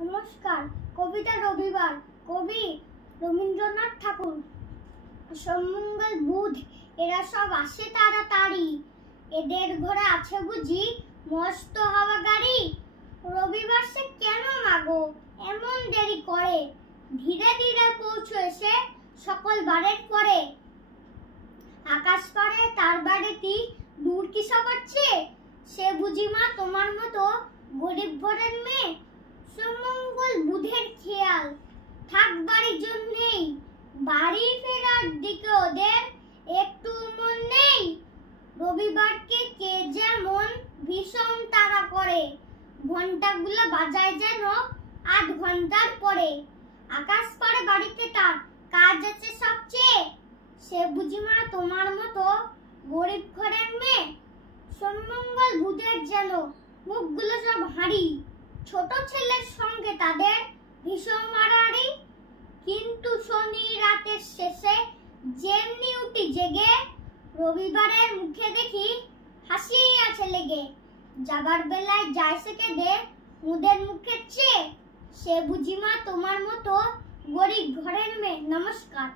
নমস্কার। কবিতা রবিবার, কবি রবীন্দ্রনাথ ঠাকুর। সোমমঙ্গল বুধ এরা সব আসে তাড়াতাড়ি, এদের ঘরে আছে বুঝি মস্ত হাওয়া গাড়ি। রবিবার সে কেন মাগো এমন দেরি করে, ধীরে ধীরে পৌঁছো এসে সকল বারের পরে। আকাশ পারে তার বাড়িটি দূর কি সবার চেয়ে, সে বুঝি মা তোমার মতো গরিব ঘরের মেয়ে। সোমমঙ্গল বুধের খেয়াল থাক বাড়ির জন্যেই, বাড়ি ফেরার দিকে ওদের একটু মন নেই। রবিবারকে কে যেমন ভীষণ তাড়া করে, ঘন্টাগুলো বাজায় যেন আধ ঘন্টার পরে। আকাশ পারে বাড়িতে তার কাজ আছে সবচেয়ে, সে বুঝি মা তোমার মতো গরিব ঘরের মেয়ে। সোমমঙ্গল বুধের যেন মুখগুলো সব হাঁড়ি, ছোট ছেলের সঙ্গে তাদের ভীষণ মারামারি। কিন্তু শনি রাতের শেষে যেমনি উঠি জেগে, রবিবারের মুখে দেখি হাসি আছে লেগে। যাবার বেলায় যায় সে কেঁদে ওদের মুখের চেয়ে, সে বুঝি মা তোমার মতো গরিব ঘরের মেয়ে। নমস্কার।